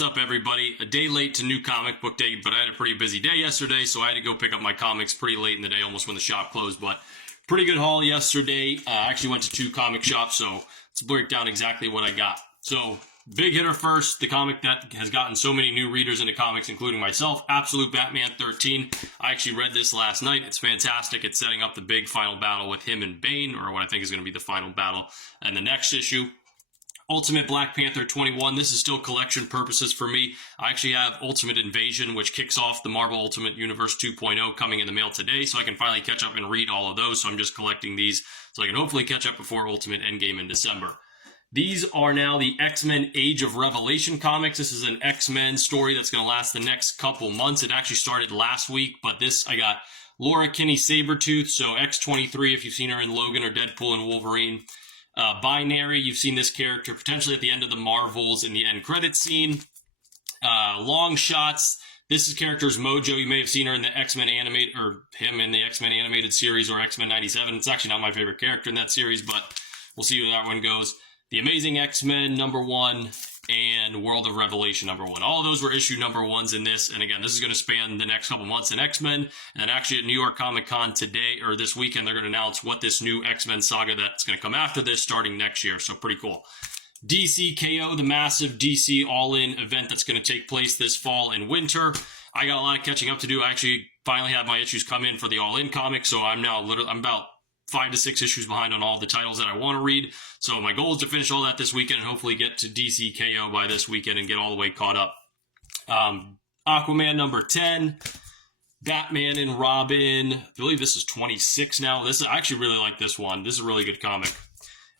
What's up, everybody? A day late to new comic book day, but I had a pretty busy day yesterday, so I had to go pick up my comics pretty late in the day, almost when the shop closed, but pretty good haul yesterday. I actually went to 2 comic shops, so let's break down exactly what I got. So, big hitter first, the comic that has gotten so many new readers into comics, including myself, Absolute Batman 13. I actually read this last night. It's fantastic. It's setting up the big final battle with him and Bane, or what I think is going to be the final battle in the next issue. Ultimate Black Panther 21. This is still collection purposes for me. I actually have Ultimate Invasion, which kicks off the Marvel Ultimate Universe 2.0 coming in the mail today, so I can finally catch up and read all of those. So I'm just collecting these so I can hopefully catch up before Ultimate Endgame in December. These are now the X-Men Age of Revelation comics. This is an X-Men story that's going to last the next couple months. It actually started last week, but this, I got Laura Kinney Sabretooth, so X-23 if you've seen her in Logan or Deadpool and Wolverine. Binary, you've seen this character potentially at the end of the Marvels in the end credits scene. Long Shots, this is character's Mojo. You may have seen her in the X-Men animated, or him in the X-Men animated series or X-Men 97. It's actually not my favorite character in that series, but we'll see where that one goes. The Amazing X-Men #1 and World of Revelation #1. All of those were issue #1s in this. And again, this is going to span the next couple months in X-Men. And then actually at New York Comic Con today, or this weekend, they're going to announce what this new X-Men saga that's going to come after this starting next year. So pretty cool. DC KO, the massive DC all-in event that's going to take place this fall and winter. I got a lot of catching up to do. I actually finally had my issues come in for the all-in comic. So I'm about 5 to 6 issues behind on all the titles that I want to read. So my goal is to finish all that this weekend and hopefully get to DC KO by this weekend and get all the way caught up. Aquaman #10, Batman and Robin. I believe this is 26 now. I actually really like this one. This is a really good comic.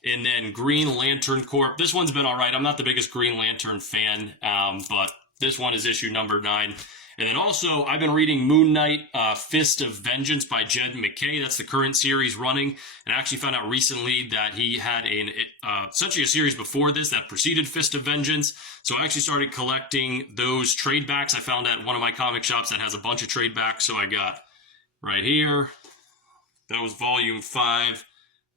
And then Green Lantern Corp. This one's been all right. I'm not the biggest Green Lantern fan, but this one is issue #9. And then also, I've been reading Moon Knight, Fist of Vengeance by Jed MacKay. That's the current series running. And I actually found out recently that he had essentially a series before this that preceded Fist of Vengeance. So I actually started collecting those trade backs. I found at one of my comic shops that has a bunch of trade backs. So I got right here, that was Volume 5,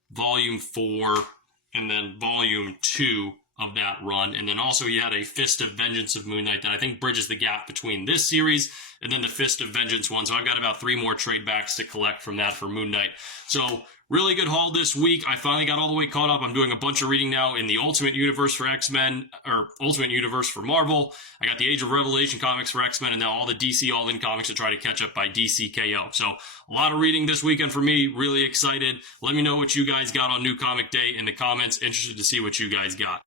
Volume 4, and then Volume 2 of that run. And then also he had a Fist of Vengeance of Moon Knight that I think bridges the gap between this series and then the Fist of Vengeance one. So I've got about 3 more trade backs to collect from that for Moon Knight. So really good haul this week. I finally got all the way caught up. I'm doing a bunch of reading now in the Ultimate Universe for X-Men, or Ultimate Universe for Marvel. I got the Age of Revelation comics for X-Men, and now all the DC All-In comics to try to catch up by DC KO. So a lot of reading this weekend for me. Really excited. Let me know what you guys got on New Comic Day in the comments. Interested to see what you guys got.